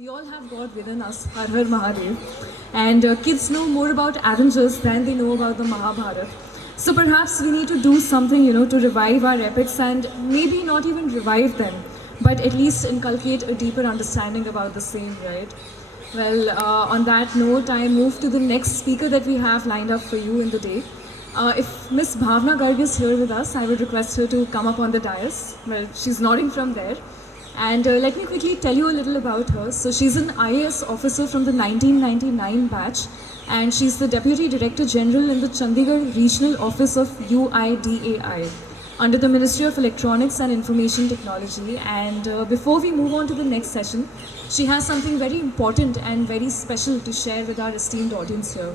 We all have God within us, Har Har Mahadev. And kids know more about Avengers than they know about the Mahabharata. So perhaps we need to do something, to revive our epics and maybe not even revive them, but at least inculcate a deeper understanding about the same, right? Well, on that note, I move to the next speaker that we have lined up for you in the day. If Miss Bhavna Garg is here with us, I would request her to come up on the dais. Well, she's nodding from there. And let me quickly tell you a little about her. So she's an IAS officer from the 1999 batch, and she's the Deputy Director General in the Chandigarh Regional Office of UIDAI under the Ministry of Electronics and Information Technology. And before we move on to the next session, she has something very important and very special to share with our esteemed audience here.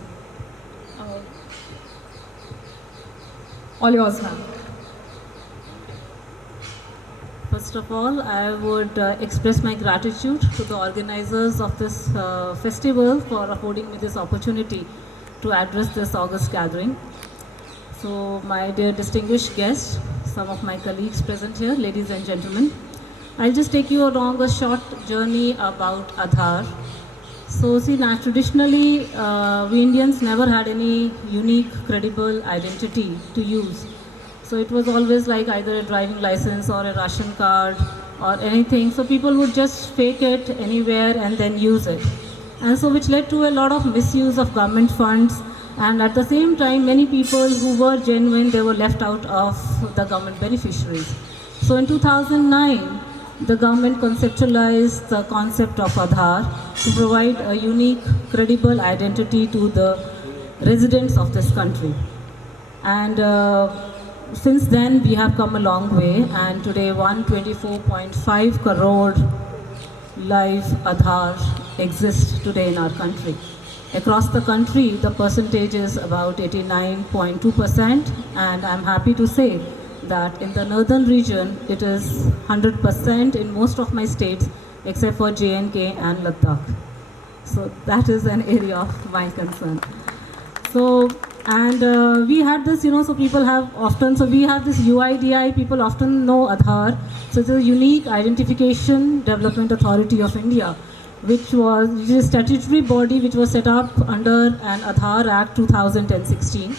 All yours, ma'am. First of all, I would express my gratitude to the organizers of this festival for affording me this opportunity to address this August gathering. So, my dear distinguished guests, some of my colleagues present here, ladies and gentlemen, I'll just take you along a short journey about Aadhaar. So, see, now traditionally, we Indians never had any unique, credible identity to use. So it was always like either a driving license or a ration card or anything. So people would just fake it anywhere and then use it. And so which led to a lot of misuse of government funds. And at the same time, many people who were genuine, they were left out of the government beneficiaries. So in 2009, the government conceptualized the concept of Aadhaar to provide a unique, credible identity to the residents of this country. And since then, we have come a long way, and today 124.5 crore live Aadhaar exist today in our country. Across the country, the percentage is about 89.2%, and I'm happy to say that in the northern region, it is 100% in most of my states, except for J&K and Ladakh. So that is an area of my concern. So, and we had this, so people have often, so we have this UIDI, people often know Aadhaar. So it's a Unique Identification Development Authority of India, which is a statutory body which was set up under an Aadhaar Act 2016.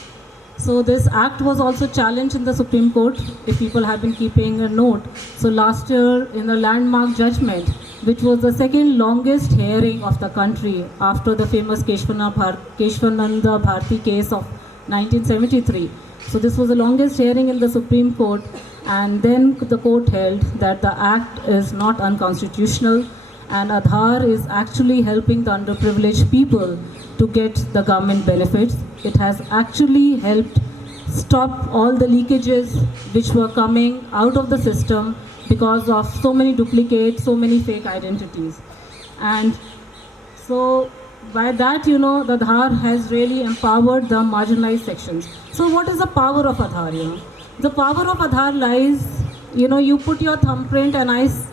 So this act was also challenged in the Supreme Court, if people have been keeping a note. So last year in the landmark judgment, which was the second longest hearing of the country after the famous Keshwananda Bharti case of 1973. So this was the longest hearing in the Supreme Court, and then the court held that the act is not unconstitutional, and Aadhaar is actually helping the underprivileged people to get the government benefits. It has actually helped stop all the leakages which were coming out of the system because of so many duplicates, so many fake identities. And so by that, the Aadhaar has really empowered the marginalized sections. So what is the power of Aadhaar? The power of Aadhaar lies, you put your thumbprint and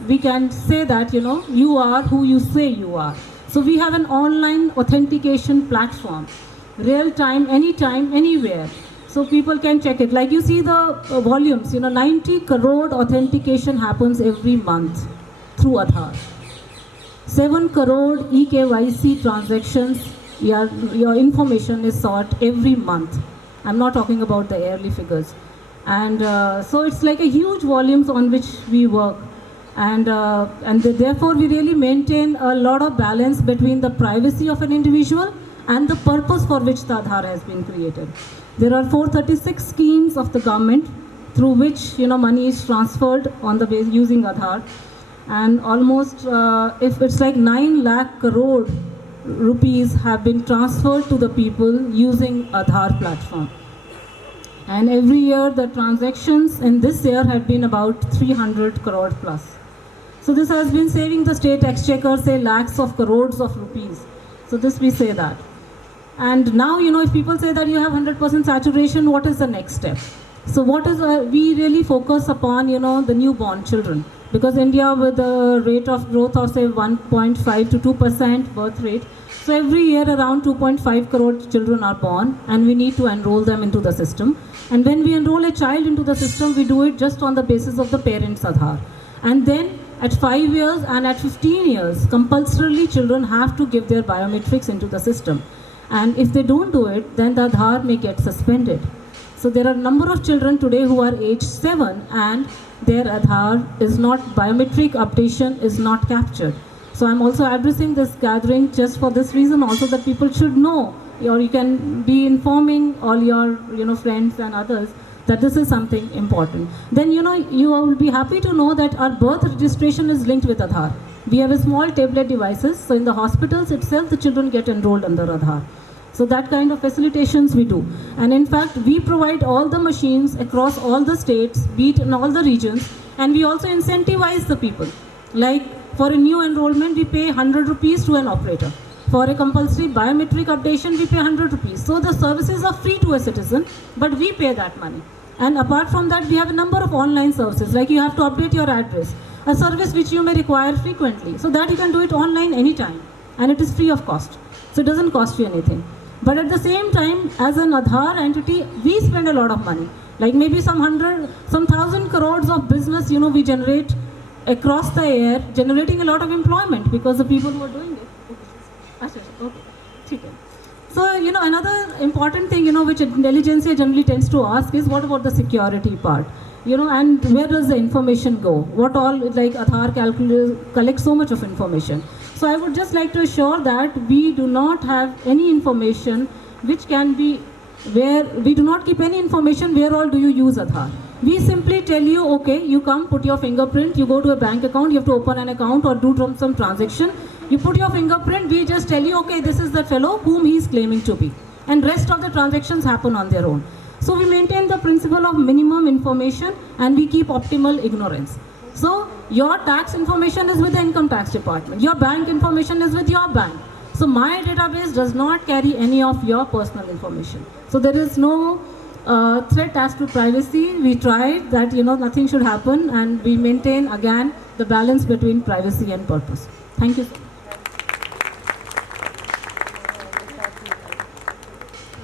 we can say that, you are who you say you are. So we have an online authentication platform, real time, anytime, anywhere. So people can check it. Like you see the volumes, 90 crore authentication happens every month through Aadhaar. 7 crore eKYC transactions, your information is sought every month. I'm not talking about the yearly figures. And so it's like a huge volumes on which we work. And therefore we really maintain a lot of balance between the privacy of an individual and the purpose for which the Aadhaar has been created. There are 436 schemes of the government through which money is transferred on the base using Aadhaar, and almost if it's like 9 lakh crore rupees have been transferred to the people using Aadhaar platform. And every year the transactions in this year have been about 300 crore plus. So this has been saving the state exchequer, say, lakhs of crores of rupees. So this we say that. And now, if people say that you have 100% saturation, what is the next step? So what is, we really focus upon, the newborn children. Because India with a rate of growth of say 1.5 to 2% birth rate, so every year around 2.5 crore children are born, and we need to enroll them into the system. And when we enroll a child into the system, we do it just on the basis of the parents' Aadhaar. And then At 5 years and at 15 years, compulsorily children have to give their biometrics into the system. And if they don't do it, then the Aadhaar may get suspended. So there are a number of children today who are age 7 and their Aadhaar is not, biometric updation is not captured. So I'm also addressing this gathering just for this reason also, that people should know, or you can be informing all your friends and others that this is something important. Then you will be happy to know that our birth registration is linked with Aadhaar. We have a small tablet devices, so in the hospitals itself the children get enrolled under Aadhaar. So that kind of facilitations we do. And in fact, we provide all the machines across all the states, be it in all the regions, and we also incentivize the people. Like for a new enrollment, we pay 100 rupees to an operator. For a compulsory biometric updation, we pay 100 rupees. So the services are free to a citizen, but we pay that money. And apart from that, we have a number of online services, like you have to update your address, a service which you may require frequently. So that you can do it online anytime, and it is free of cost. So it doesn't cost you anything. But at the same time, as an Aadhaar entity, we spend a lot of money. Like maybe some 1,000 crores of business, we generate across the air, generating a lot of employment because the people who are doing it. Okay. So, another important thing, which intelligentsia generally tends to ask is, what about the security part? And where does the information go? What all, like Aadhaar collects so much of information. So I would just like to assure that we do not have any information which can be where, we do not keep any information where all do you use Aadhaar. We simply tell you, okay, you come, put your fingerprint, you go to a bank account, you have to open an account or do some transaction. You put your fingerprint, we just tell you, okay, this is the fellow whom he is claiming to be. And rest of the transactions happen on their own. So we maintain the principle of minimum information and we keep optimal ignorance. So your tax information is with the income tax department. Your bank information is with your bank. So my database does not carry any of your personal information. So there is no threat as to privacy. We tried that, nothing should happen, and we maintain again the balance between privacy and purpose. Thank you.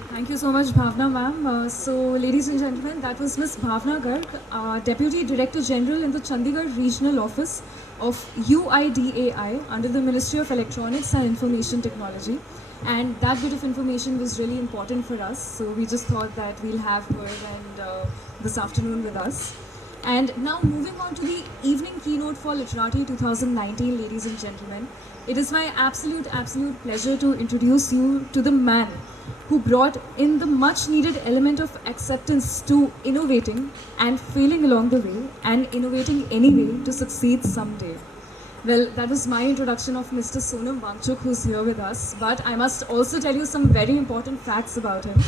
Thank you so much, Bhavna ma'am. So, ladies and gentlemen, that was Ms. Bhavna Garg, Deputy Director General in the Chandigarh Regional Office of UIDAI under the Ministry of Electronics and Information Technology. And that bit of information was really important for us. So, we just thought that we'll have her and this afternoon with us. And now moving on to the evening keynote for Literati 2019, ladies and gentlemen. It is my absolute pleasure to introduce you to the man who brought in the much needed element of acceptance to innovating and failing along the way and innovating anyway to succeed someday. Well, that was my introduction of Mr. Sonam Wangchuk, who's here with us. But I must also tell you some very important facts about him.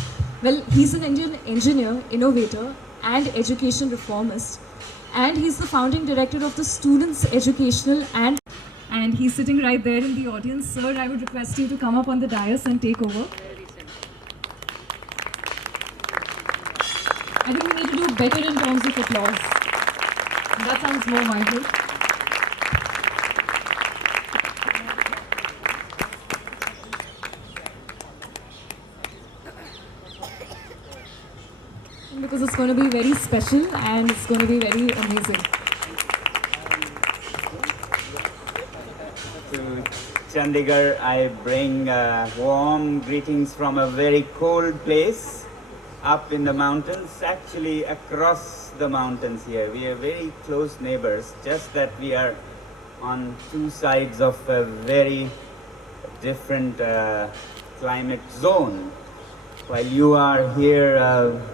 Well, he's an Indian engineer, innovator, and education reformist. And he's the founding director of the Students Educational and he's sitting right there in the audience. Sir, I would request you to come up on the dais and take over. I think we need to do better in terms of applause. That sounds more mindful. Because it's going to be very special and it's going to be very amazing. To Chandigarh, I bring warm greetings from a very cold place up in the mountains, actually across the mountains here. We are very close neighbors, just that we are on two sides of a very different climate zone. While you are here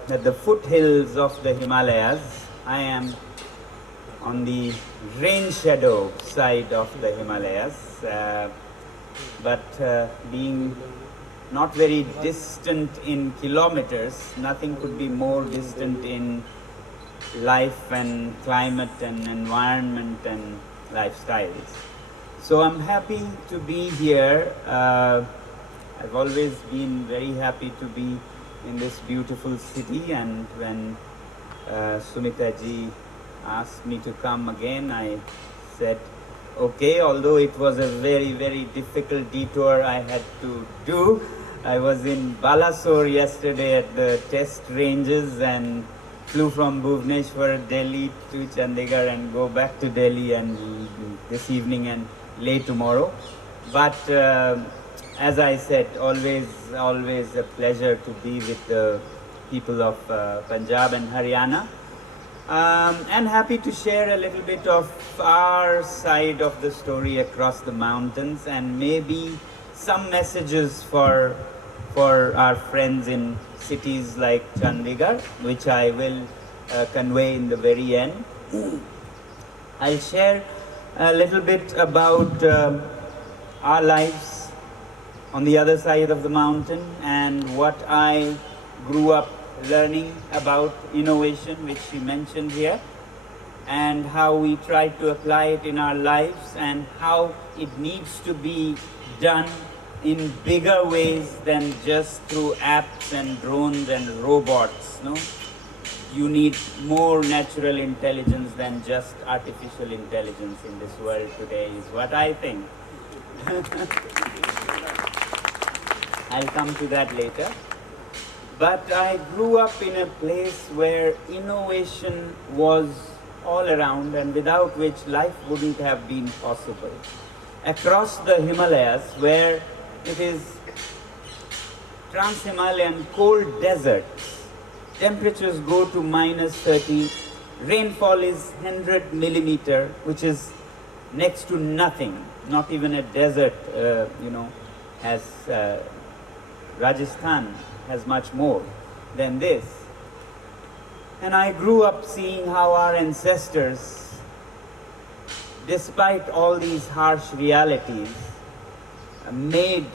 at the foothills of the Himalayas, I am on the rain shadow side of the Himalayas, but being not very distant in kilometers, nothing could be more distant in life and climate and environment and lifestyles. So I'm happy to be here. I've always been very happy to be in this beautiful city, and when Sumita ji asked me to come again, I said okay, although it was a very, very difficult detour I had to do. I was in Balasore yesterday at the test ranges, and flew from Bhubaneswar, Delhi to Chandigarh and go back to Delhi and this evening and late tomorrow. But as I said, always a pleasure to be with the people of Punjab and Haryana. And happy to share a little bit of our side of the story across the mountains and maybe some messages for our friends in cities like Chandigarh, which I will convey in the very end. I'll share a little bit about our lives on the other side of the mountain and what I grew up learning about innovation, which she mentioned here, and how we try to apply it in our lives and how it needs to be done in bigger ways than just through apps and drones and robots. No? You need more natural intelligence than just artificial intelligence in this world today, is what I think. I'll come to that later. But I grew up in a place where innovation was all around and without which life wouldn't have been possible. Across the Himalayas, where it is Trans-Himalayan cold deserts, temperatures go to -30, rainfall is 100 millimeter, which is next to nothing, not even a desert, has Rajasthan has much more than this. And I grew up seeing how our ancestors, despite all these harsh realities, made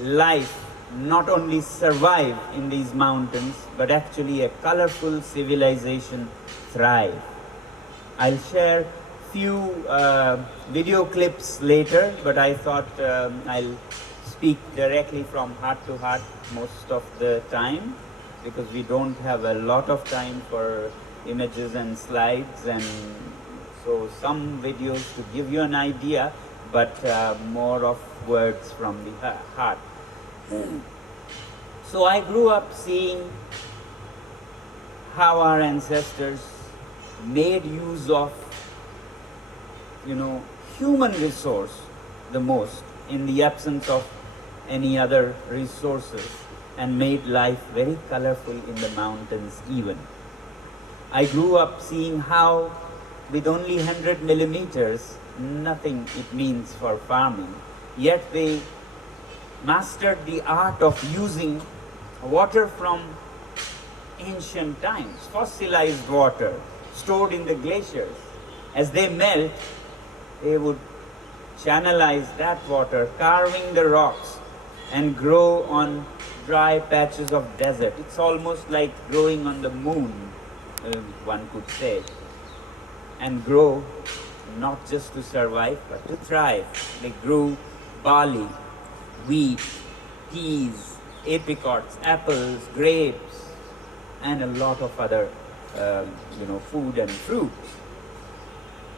life not only survive in these mountains, but actually a colorful civilization thrive. I'll share few video clips later, but I thought I'll speak directly from heart to heart most of the time, because we don't have a lot of time for images and slides, and so some videos to give you an idea, but more of words from the heart. So I grew up seeing how our ancestors made use of, human resource the most in the absence of any other resources, and made life very colorful in the mountains even. I grew up seeing how with only 100 millimeters, nothing it means for farming, yet they mastered the art of using water from ancient times, fossilized water stored in the glaciers. As they melt, they would channelize that water, carving the rocks, and grow on dry patches of desert. It's almost like growing on the moon, one could say, and grow not just to survive, but to thrive. They grew barley, wheat, peas, apricots, apples, grapes, and a lot of other, food and fruits.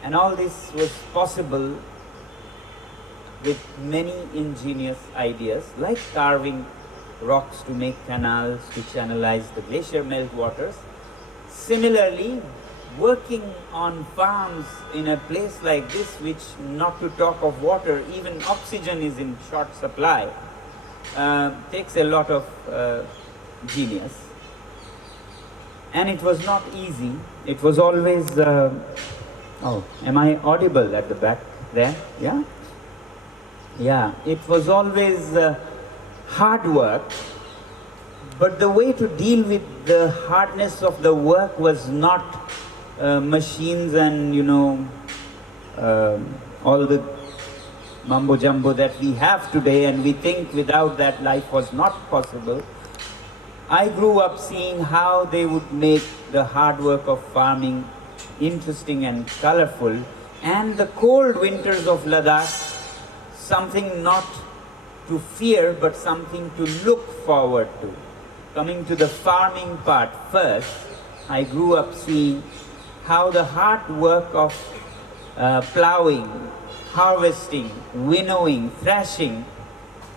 And all this was possible with many ingenious ideas, like carving rocks to make canals to channelize the glacier meltwaters. Similarly, working on farms in a place like this, which, not to talk of water, even oxygen is in short supply, takes a lot of genius. And it was not easy. It was always, am I audible at the back there? Yeah? Yeah, it was always hard work, but the way to deal with the hardness of the work was not machines and, all the mumbo jumbo that we have today, and we think without that life was not possible. I grew up seeing how they would make the hard work of farming interesting and colorful, and the cold winters of Ladakh something not to fear, but something to look forward to. Coming to the farming part first, I grew up seeing how the hard work of plowing, harvesting, winnowing, thrashing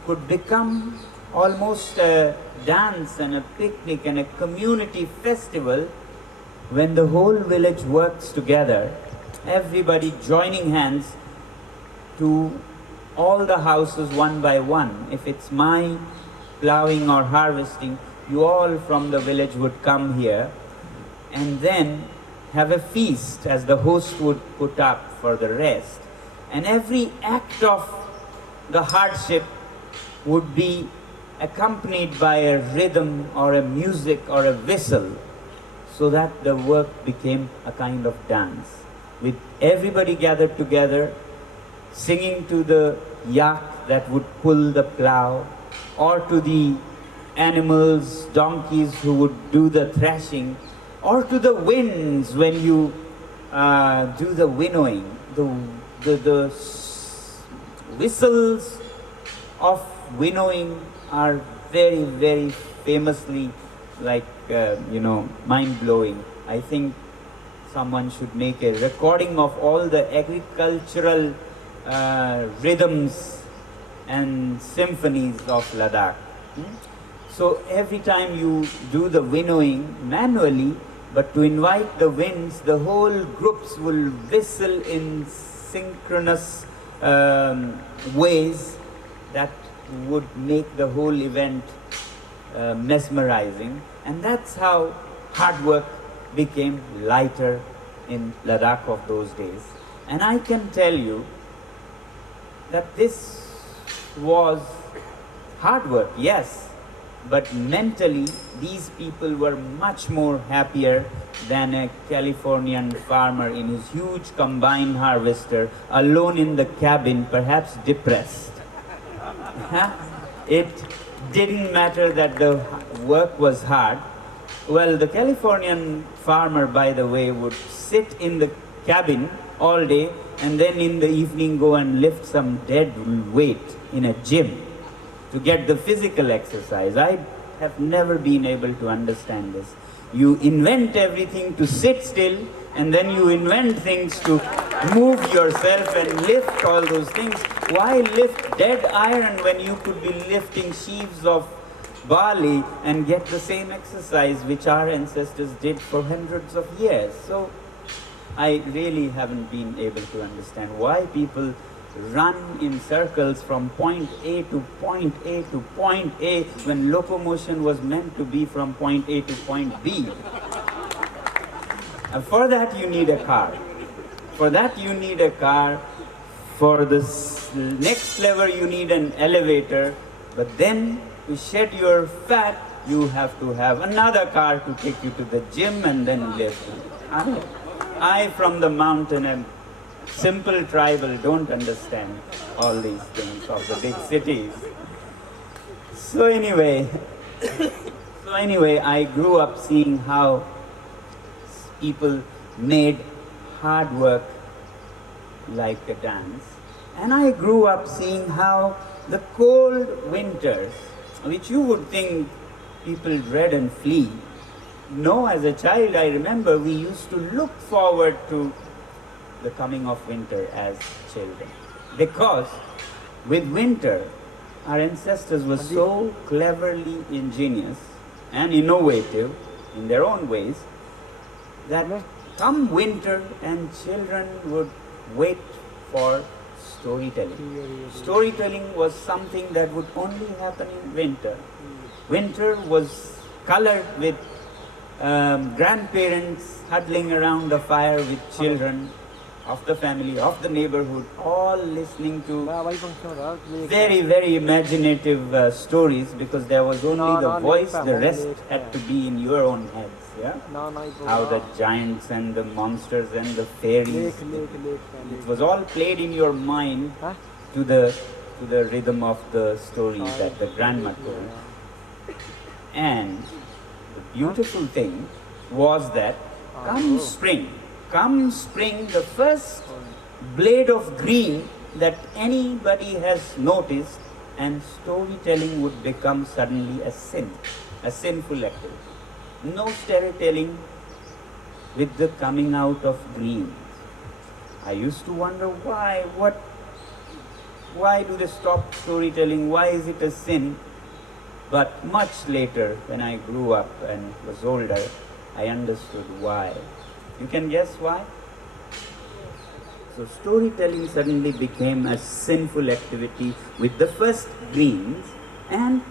could become almost a dance and a picnic and a community festival when the whole village works together, everybody joining hands to all the houses one by one. If it's my plowing or harvesting, you all from the village would come here and then have a feast as the host would put up for the rest. And every act of the hardship would be accompanied by a rhythm or a music or a whistle, so that the work became a kind of dance, with everybody gathered together, singing to the yak that would pull the plow, or to the animals, donkeys who would do the thrashing, or to the winds when you do the winnowing. The whistles of winnowing are very, very famously mind-blowing. I think someone should make a recording of all the agricultural rhythms and symphonies of Ladakh. So every time you do the winnowing manually, but to invite the winds, the whole groups will whistle in synchronous ways that would make the whole event mesmerizing. And that's how hard work became lighter in Ladakh of those days. And I can tell you that this was hard work, yes, but mentally these people were much more happier than a Californian farmer in his huge combine harvester, alone in the cabin, perhaps depressed. It didn't matter that the work was hard. Well, the Californian farmer, by the way, would sit in the cabin all day and then in the evening go and lift some dead weight in a gym to get the physical exercise. I have never been able to understand this. You invent everything to sit still, and then you invent things to move yourself and lift all those things. Why lift dead iron when you could be lifting sheaves of barley and get the same exercise which our ancestors did for hundreds of years? So I really haven't been able to understand why people run in circles from point A to point A to point A when locomotion was meant to be from point A to point B. And for that you need a car. For that you need a car. For this next level you need an elevator. But then to shed your fat you have to have another car to take you to the gym and then lift. I from the mountain and simple tribal don't understand all these things of the big cities. So anyway, I grew up seeing how people made hard work like a dance. And I grew up seeing how the cold winters, which you would think people dread and flee. No, as a child I remember we used to look forward to the coming of winter as children. Because with winter, our ancestors were so cleverly ingenious and innovative in their own ways that come winter and children would wait for storytelling. Storytelling was something that would only happen in winter. Winter was colored with grandparents huddling around the fire with children of the family, of the neighborhood, all listening to very, very imaginative stories, because there was only the voice, the rest had to be in your own heads. Yeah? How the giants and the monsters and the fairies, it was all played in your mind to the rhythm of the stories that the grandma told. And the beautiful thing was that come spring, the first blade of green that anybody has noticed, and storytelling would become suddenly a sin, a sinful activity. No storytelling with the coming out of green. I used to wonder why do they stop storytelling? Why is it a sin? But much later, when I grew up and was older, I understood why. You can guess why? So storytelling suddenly became a sinful activity with the first greens, and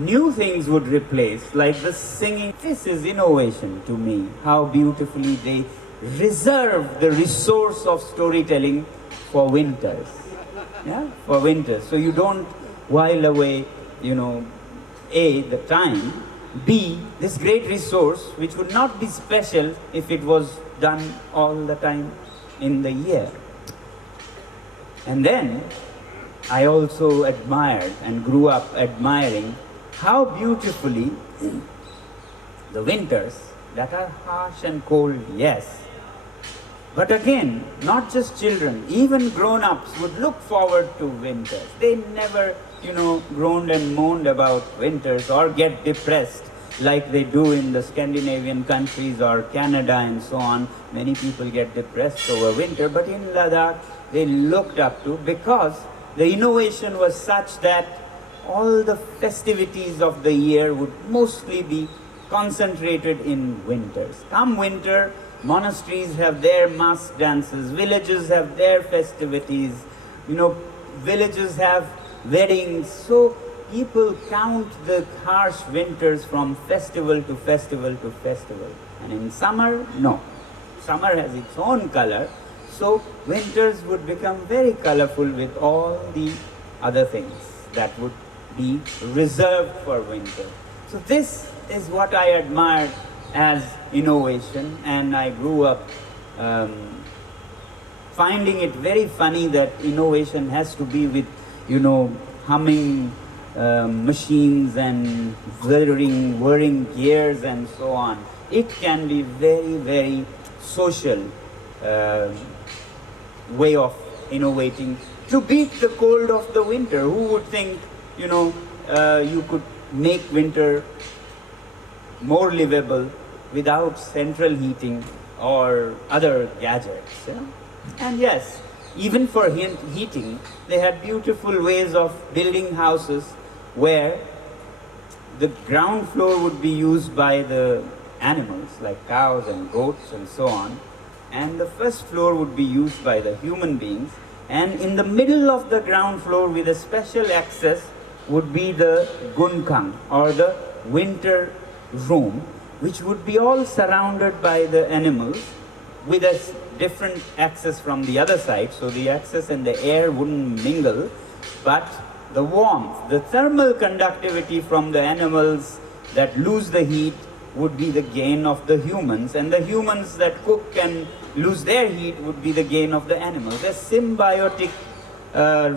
new things would replace, like the singing. This is innovation to me, how beautifully they reserve the resource of storytelling for winters. Yeah, for winters. So you don't while away, A, the time, B, this great resource which would not be special if it was done all the time in the year. And then I also admired and grew up admiring how beautifully the winters that are harsh and cold, yes. But again, not just children, even grown-ups would look forward to winters. They never, groaned and moaned about winters or get depressed like they do in the Scandinavian countries or Canada and so on. Many people get depressed over winter, but in Ladakh, they looked up to, because the innovation was such that all the festivities of the year would mostly be concentrated in winters. Come winter, monasteries have their mask dances, villages have their festivities, villages have weddings. So people count the harsh winters from festival to festival to festival. And in summer, no. Summer has its own color. So winters would become very colorful with all the other things that would be reserved for winter. So this is what I admired as innovation, and I grew up finding it very funny that innovation has to be with, humming machines and whirring gears and so on. It can be very, very social way of innovating to beat the cold of the winter. Who would think, you could make winter more livable without central heating or other gadgets. Yeah? And yes, even for heating, they had beautiful ways of building houses where the ground floor would be used by the animals like cows and goats and so on, and the first floor would be used by the human beings, and in the middle of the ground floor with a special access would be the gunkang, or the winter room, which would be all surrounded by the animals with a different access from the other side, so the access and the air wouldn't mingle, but the warmth, the thermal conductivity from the animals that lose the heat would be the gain of the humans, and the humans that cook and lose their heat would be the gain of the animals. A symbiotic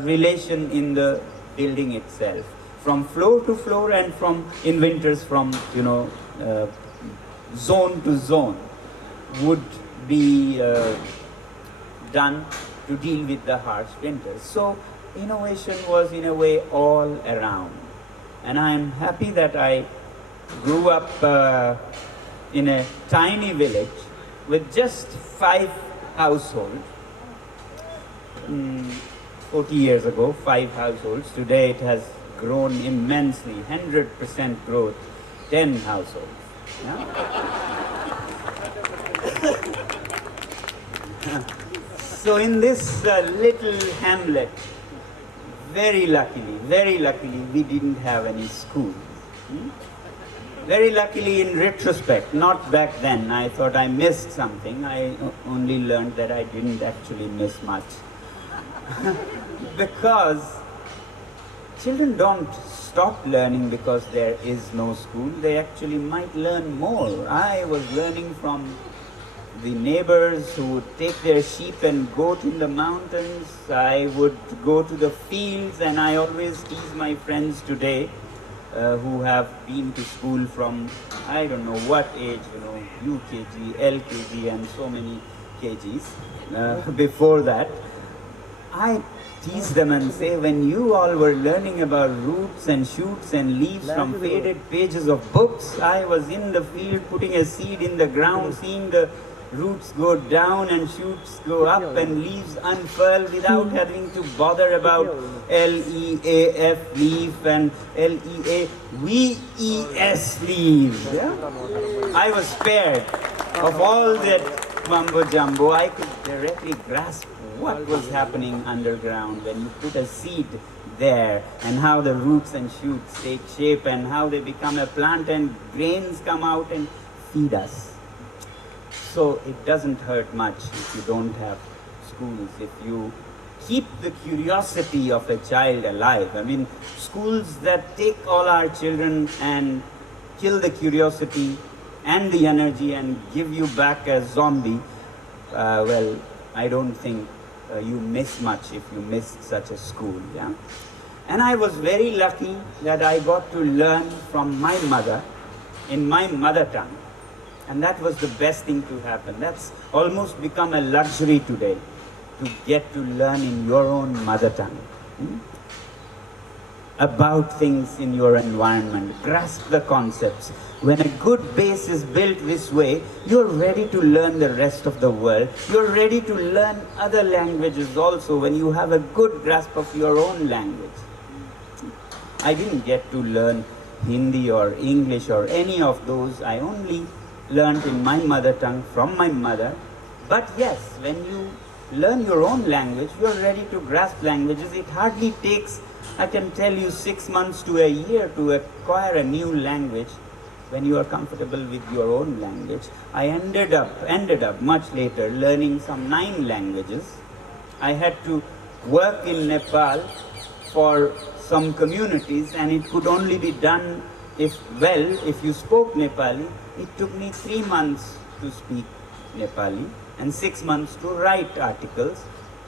relation in the building itself, from floor to floor, and in winters from zone to zone would be done to deal with the harsh winters. So innovation was in a way all around, and I am happy that I grew up in a tiny village with just 5 households. 40 years ago, 5 households. Today it has grown immensely, 100% growth, 10 households. Yeah? So in this little hamlet, very luckily, we didn't have any school. Very luckily in retrospect, not back then. I thought I missed something. I only learned that I didn't actually miss much. Because children don't stop learning because there is no school. They actually might learn more. I was learning from the neighbors who would take their sheep and goat in the mountains. I would go to the fields, and I always tease my friends today who have been to school from I don't know what age, UKG, LKG and so many KGs before that. I tease them and say, when you all were learning about roots and shoots and leaves from faded pages of books, I was in the field putting a seed in the ground, seeing the roots go down and shoots go up and leaves unfurl without having to bother about LEAF leaf and LEAVES leaves. Yeah? I was spared of all that mumbo jumbo. I could directly grasp what was happening underground when you put a seed there, and how the roots and shoots take shape, and how they become a plant and grains come out and feed us. So it doesn't hurt much if you don't have schools, if you keep the curiosity of a child alive. I mean, schools that take all our children and kill the curiosity and the energy and give you back a zombie, well, I don't think you miss much if you miss such a school. Yeah? And I was very lucky that I got to learn from my mother in my mother tongue. And that was the best thing to happen. That's almost become a luxury today, to get to learn in your own mother tongue. About things in your environment, grasp the concepts. When a good base is built this way, you're ready to learn the rest of the world. You're ready to learn other languages also when you have a good grasp of your own language. I didn't get to learn Hindi or English or any of those. I only learned in my mother tongue from my mother. But yes, when you learn your own language, you're ready to grasp languages. It hardly takes, I can tell you, 6 months to a year to acquire a new language when you are comfortable with your own language. I ended up much later learning some 9 languages. I had to work in Nepal for some communities, and it could only be done if you spoke Nepali. It took me 3 months to speak Nepali and 6 months to write articles.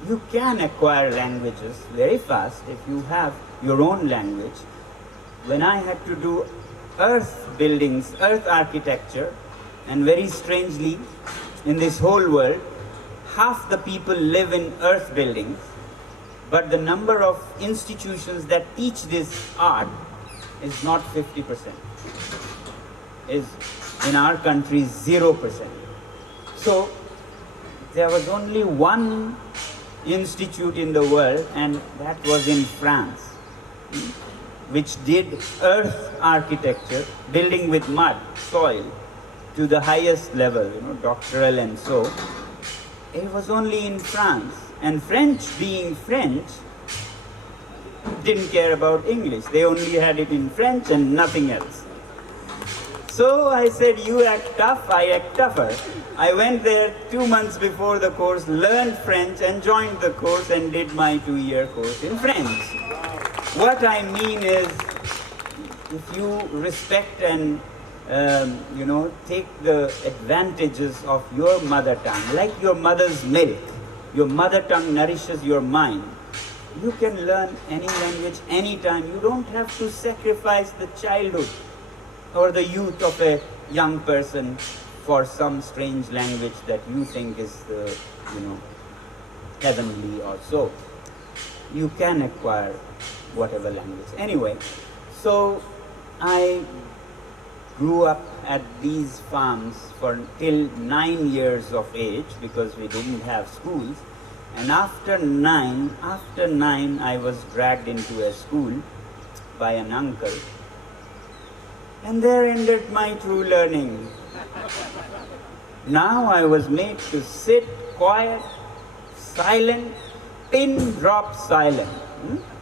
You can acquire languages very fast if you have your own language. When I had to do earth buildings, earth architecture, and very strangely, in this whole world, half the people live in earth buildings, but the number of institutions that teach this art is not 50%. Is in our country 0%. So there was only one institute in the world, and that was in France, which did earth architecture, building with mud, soil, to the highest level, doctoral and so. It was only in France. And French, being French, didn't care about English. They only had it in French and nothing else. So I said, you act tough, I act tougher. I went there 2 months before the course, learned French and joined the course and did my 2-year course in French. What I mean is, if you respect and take the advantages of your mother tongue, like your mother's milk, your mother tongue nourishes your mind. You can learn any language anytime. You don't have to sacrifice the childhood or the youth of a young person for some strange language that you think is heavenly or so. You can acquire whatever language. Anyway, so I grew up at these farms till 9 years of age, because we didn't have schools. And after nine, I was dragged into a school by an uncle. And there ended my true learning. Now I was made to sit quiet, silent, pin drop silent,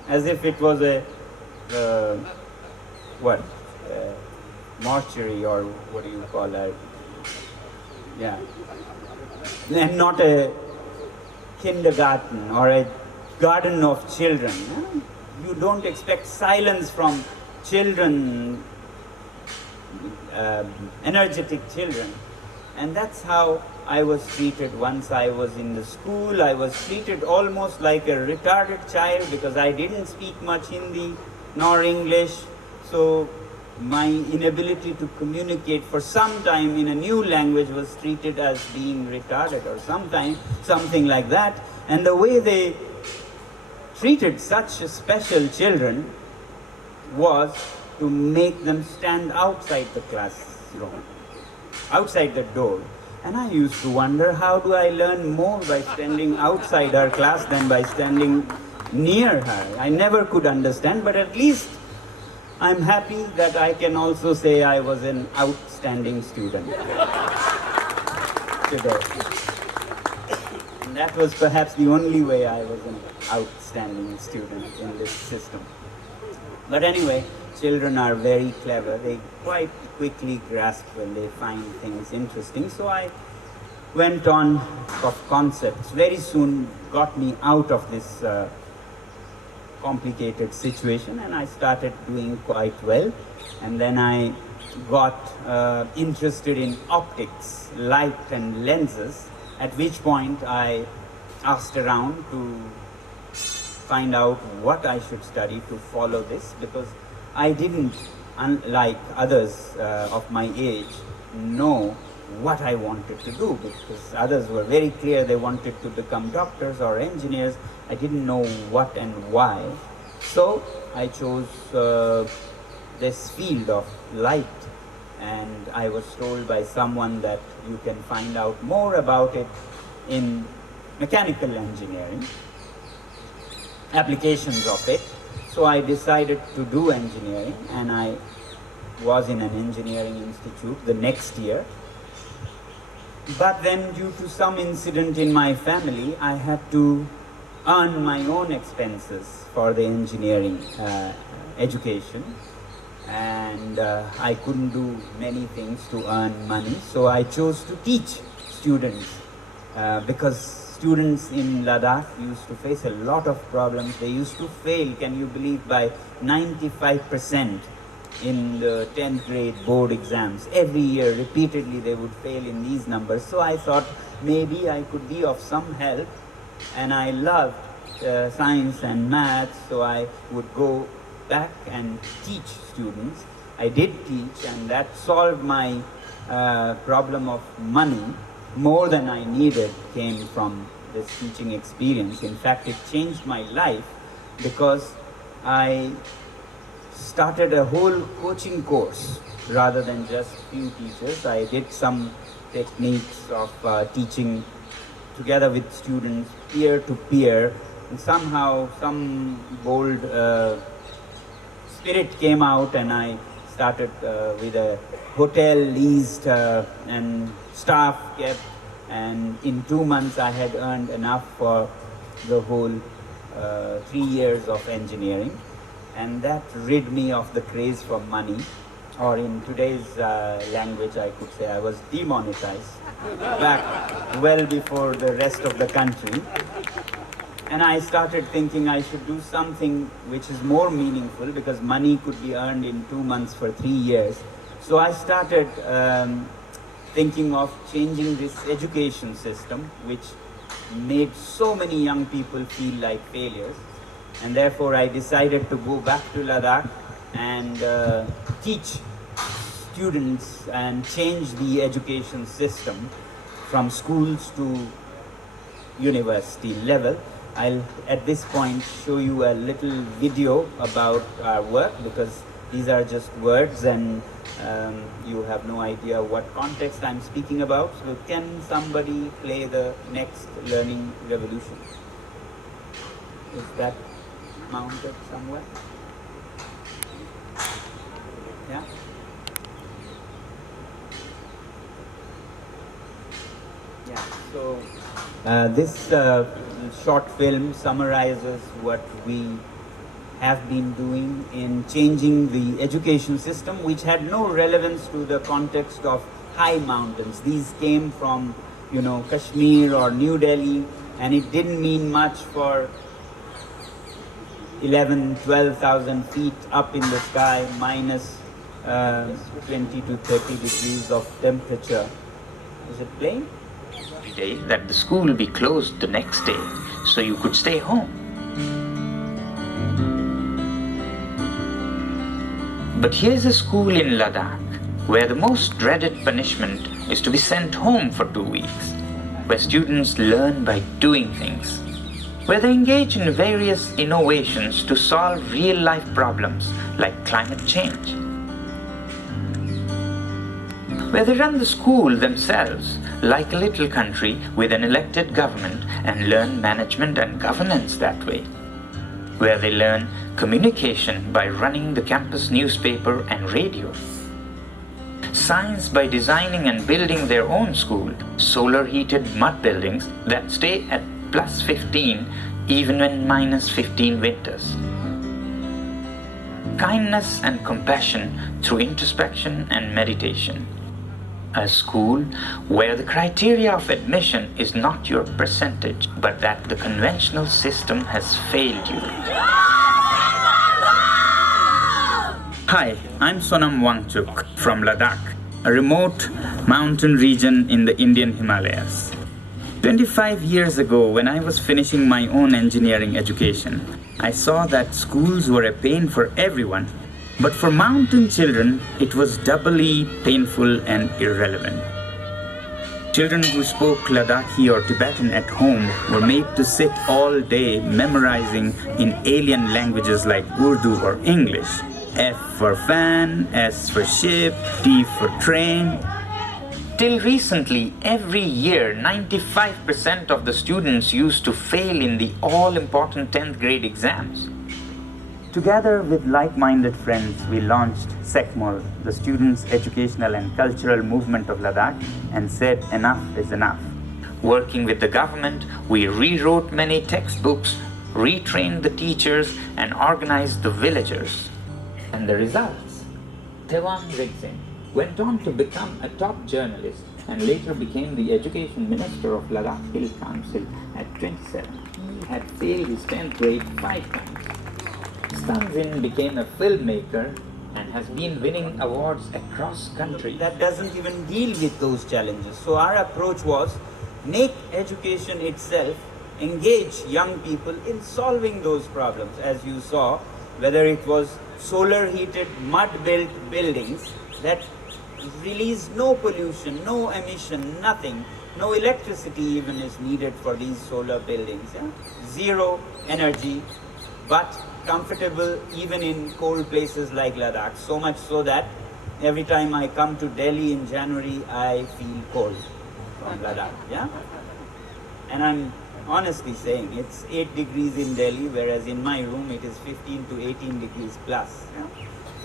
as if it was a mortuary, or what do you call that? Yeah. And not a kindergarten or a garden of children. You don't expect silence from children, energetic children. And that's how I was treated once I was in the school. I was treated almost like a retarded child, because I didn't speak much Hindi nor English. So my inability to communicate for some time in a new language was treated as being retarded or something like that. And the way they treated such special children was to make them stand outside the classroom, outside the door. And I used to wonder, how do I learn more by standing outside her class than by standing near her? I never could understand, but at least I'm happy that I can also say I was an outstanding outstanding student today. And that was perhaps the only way I was an outstanding student in this system. But anyway, children are very clever. They quite quickly grasp when they find things interesting. So I went on of concepts. Very soon got me out of this complicated situation, and I started doing quite well. And then I got interested in optics, light and lenses, at which point I asked around to find out what I should study to follow this, because I didn't, unlike others of my age, know what I wanted to do, because others were very clear they wanted to become doctors or engineers. I didn't know what and why. So I chose this field of light, and I was told by someone that you can find out more about it in mechanical engineering, applications of it. So I decided to do engineering, and I was in an engineering institute the next year. But then, due to some incident in my family, I had to earn my own expenses for the engineering education, and I couldn't do many things to earn money. So I chose to teach students because students in Ladakh used to face a lot of problems. They used to fail, can you believe, by 95% in the 10th grade board exams. Every year, repeatedly, they would fail in these numbers. So I thought maybe I could be of some help, and I loved science and maths, so I would go back and teach students. I did teach, and that solved my problem of money. More than I needed came from this teaching experience. In fact, it changed my life, because I started a whole coaching course rather than just few teachers. I did some techniques of teaching together with students, peer to peer, and somehow some bold spirit came out, and I started with a hotel leased and staff kept, and in 2 months I had earned enough for the whole 3 years of engineering. And that rid me of the craze for money, or in today's language, I could say I was demonetized back well before the rest of the country. And I started thinking I should do something which is more meaningful, because money could be earned in 2 months for 3 years. So I started thinking of changing this education system, which made so many young people feel like failures. And therefore I decided to go back to Ladakh and teach students and change the education system from schools to university level. I'll at this point show you a little video about our work, because these are just words and you have no idea what context I'm speaking about. So can somebody play the next learning revolution? Is that mounted somewhere? Yeah? Yeah, so this short film summarizes what we have been doing in changing the education system, which had no relevance to the context of high mountains. These came from, you know, Kashmir or New Delhi, and it didn't mean much for 12,000 feet up in the sky, minus 20 to 30 degrees of temperature. Is it playing? Every day that the school will be closed the next day, so you could stay home. But here's a school in Ladakh where the most dreaded punishment is to be sent home for 2 weeks, where students learn by doing things, where they engage in various innovations to solve real-life problems like climate change, where they run the school themselves like a little country with an elected government and learn management and governance that way, where they learn communication by running the campus newspaper and radio, Science by designing and building their own school, solar-heated mud buildings that stay at plus 15 even when minus 15 winters. Kindness and compassion through introspection and meditation. A school where the criteria of admission is not your percentage, but that the conventional system has failed you. Hi, I'm Sonam Wangchuk from Ladakh, a remote mountain region in the Indian Himalayas. 25 years ago, when I was finishing my own engineering education, I saw that schools were a pain for everyone. But for mountain children, it was doubly painful and irrelevant. Children who spoke Ladakhi or Tibetan at home were made to sit all day memorizing in alien languages like Urdu or English. F for fan, S for ship, T for train. Till recently, every year, 95% of the students used to fail in the all-important 10th grade exams. Together with like-minded friends, we launched SECMOL, the Students' Educational and Cultural Movement of Ladakh, and said enough is enough. Working with the government, we rewrote many textbooks, retrained the teachers, and organized the villagers. And the results? Thewan Rigsing went on to become a top journalist and later became the Education Minister of Ladakh Hill Council at 27. He had failed his 10th grade 5 times. Stanzin became a filmmaker and has been winning awards across country. That doesn't even deal with those challenges. So our approach was make education itself engage young people in solving those problems. As you saw, whether it was solar heated mud built buildings that release no pollution, no emission, nothing, no electricity even is needed for these solar buildings. Yeah? Zero energy, but comfortable even in cold places like Ladakh, so much so that every time I come to Delhi in January, I feel cold from Ladakh, yeah? And I'm honestly saying it's 8 degrees in Delhi, whereas in my room it is 15 to 18 degrees plus. Yeah?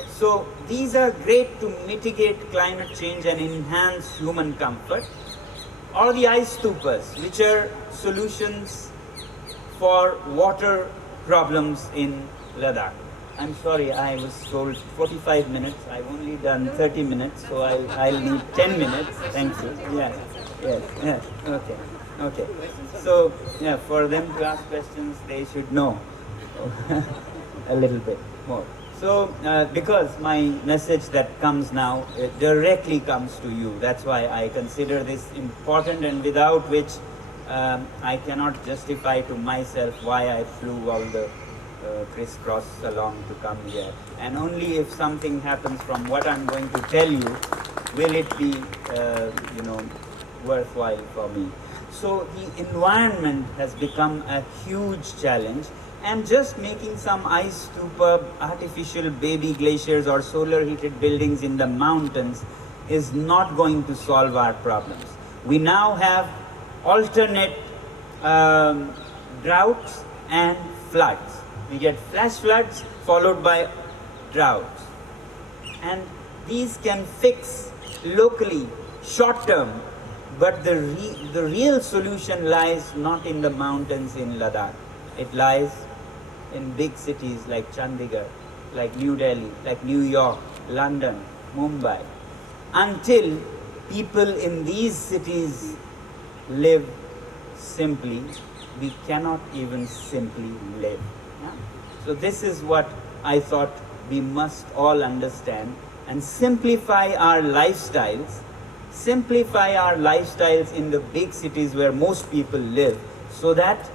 So these are great to mitigate climate change and enhance human comfort. Or the ice stupas, which are solutions for water problems in Ladakh. I'm sorry, I was told 45 minutes. I've only done 30 minutes, so I'll need 10 minutes. Thank you. Yes. Okay. So, yeah, for them to ask questions, they should know a little bit more. So, because my message that comes now directly comes to you, that's why I consider this important, and without which I cannot justify to myself why I flew all the crisscross along to come here. And only if something happens from what I'm going to tell you, will it be, worthwhile for me. So the environment has become a huge challenge, and just making some ice stupa, artificial baby glaciers or solar heated buildings in the mountains is not going to solve our problems. We now have alternate droughts and floods. We get flash floods followed by droughts. And these can fix locally, short term, but the real solution lies not in the mountains in Ladakh. It lies in big cities like Chandigarh, like New Delhi, like New York, London, Mumbai. Until people in these cities live simply, we cannot even simply live. Yeah? So this is what I thought we must all understand and simplify our lifestyles. Simplify our lifestyles in the big cities where most people live, so that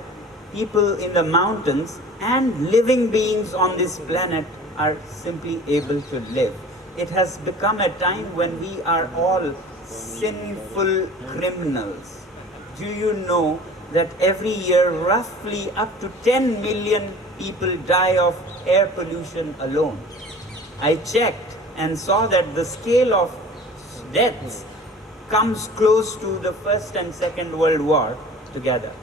people in the mountains and living beings on this planet are simply able to live. It has become a time when we are all sinful criminals. Do you know that every year roughly up to 10 million people die of air pollution alone? I checked and saw that the scale of deaths comes close to the First and Second World War together.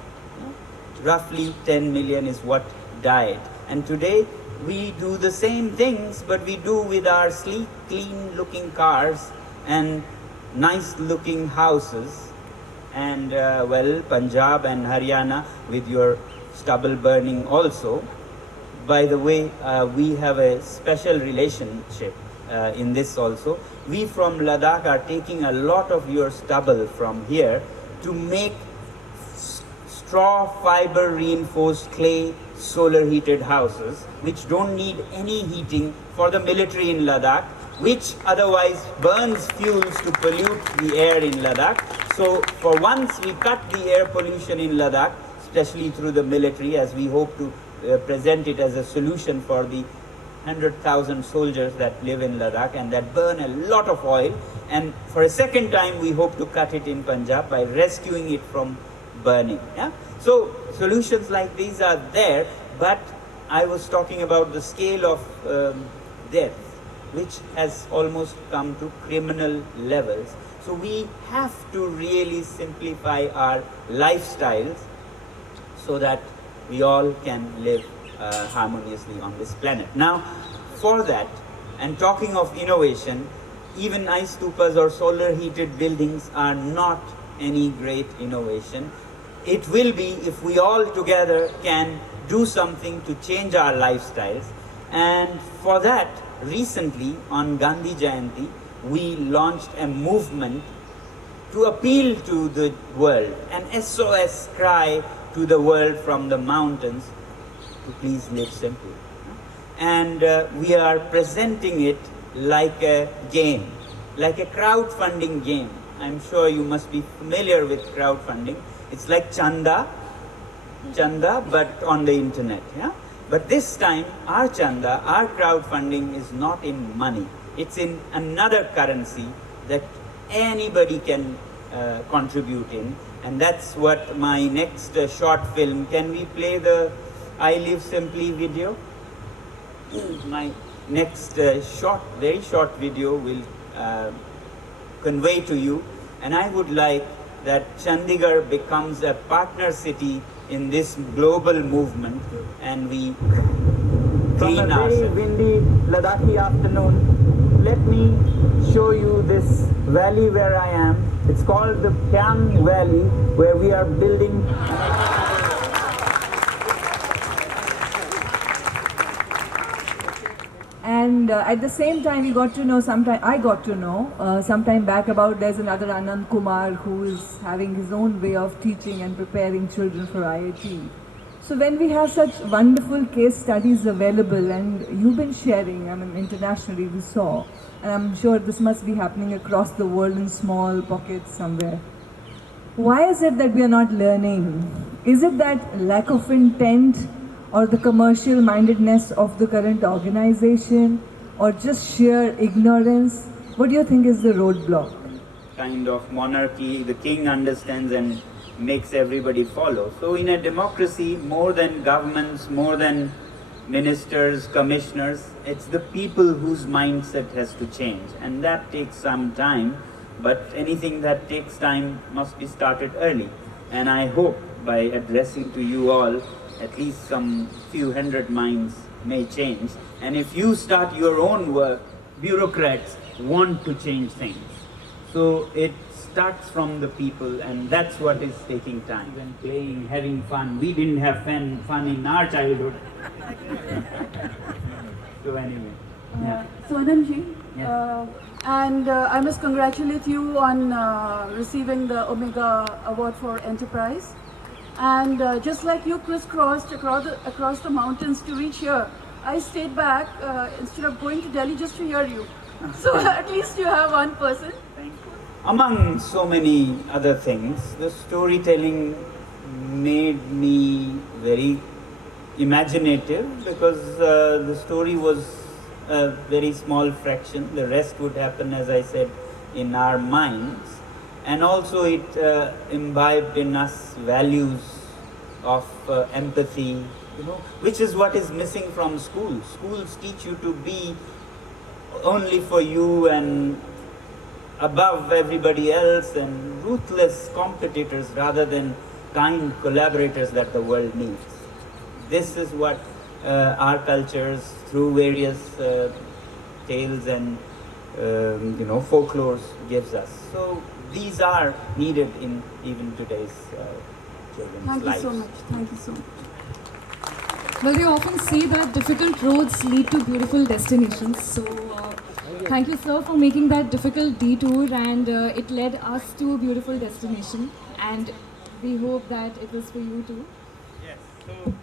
Roughly 10 million is what died. And today we do the same things, but we do with our sleek, clean looking cars and nice looking houses, and well, Punjab and Haryana with your stubble burning also. By the way, we have a special relationship in this also. We from Ladakh are taking a lot of your stubble from here to make straw fiber reinforced clay solar heated houses which don't need any heating for the military in Ladakh, which otherwise burns fuels to pollute the air in Ladakh. So for once we cut the air pollution in Ladakh, especially through the military, as we hope to present it as a solution for the 100,000 soldiers that live in Ladakh and that burn a lot of oil. And for a second time we hope to cut it in Punjab by rescuing it from burning. Yeah? So solutions like these are there, but I was talking about the scale of death, which has almost come to criminal levels. So we have to really simplify our lifestyles so that we all can live harmoniously on this planet. Now, for that, and talking of innovation, even ice stupas or solar heated buildings are not any great innovation. It will be if we all together can do something to change our lifestyles. And for that, recently on Gandhi Jayanti, we launched a movement to appeal to the world, an SOS cry to the world from the mountains to please live simply. And we are presenting it like a game, like a crowdfunding game. I'm sure you must be familiar with crowdfunding. It's like Chanda, but on the internet. Yeah? But this time, our Chanda, our crowdfunding is not in money. It's in another currency that anybody can contribute in. And that's what my next short film, can we play the I Live Simply video? My next very short video will convey to you. And I would like that Chandigarh becomes a partner city in this global movement, and we clean ourselves. From a very windy Ladakhi afternoon, let me show you this valley where I am. It's called the Kyang Valley, where we are building. And at the same time, I got to know sometime back about there's another Anand Kumar who is having his own way of teaching and preparing children for IIT. So when we have such wonderful case studies available, and you've been sharing, internationally we saw, and I'm sure this must be happening across the world in small pockets somewhere. Why is it that we are not learning? Is it that lack of intent, or the commercial mindedness of the current organization, or just sheer ignorance? What do you think is the roadblock? Kind of monarchy, the king understands and makes everybody follow. So in a democracy, more than governments, more than ministers, commissioners, it's the people whose mindset has to change, and that takes some time, but anything that takes time must be started early. And I hope by addressing to you all, at least some few hundred minds may change. And if you start your own work, bureaucrats want to change things. So it starts from the people, and that's what is taking time. When playing, having fun, we didn't have fun in our childhood. So anyway. Yeah. Sonam ji, Yeah. and I must congratulate you on receiving the Omega Award for Enterprise. And just like you crisscrossed across the mountains to reach here, I stayed back instead of going to Delhi just to hear you. So at least you have one person. Thank you. Among so many other things, the storytelling made me very imaginative, because the story was a very small fraction. The rest would happen, as I said, in our minds. And also it imbibed in us values of empathy, which is what is missing from schools. Schools teach you to be only for you and above everybody else, and ruthless competitors rather than kind collaborators that the world needs. This is what our cultures, through various tales and folklore gives us. So these are needed in even today's children's Thank you lives. so much. Thank you so much. Well, we often say that difficult roads lead to beautiful destinations. So, thank you, sir, for making that difficult detour, and it led us to a beautiful destination. And we hope that it was for you too. Yes. So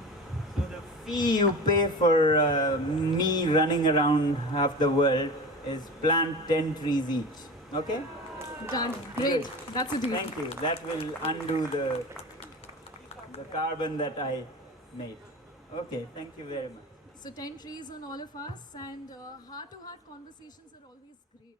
the fee you pay for me running around half the world is plant 10 trees each. Okay? Done. Great. That's a deal. Thank you. That will undo the carbon that I made. Okay. Thank you very much. So 10 trees on all of us, and heart-to-heart conversations are always great.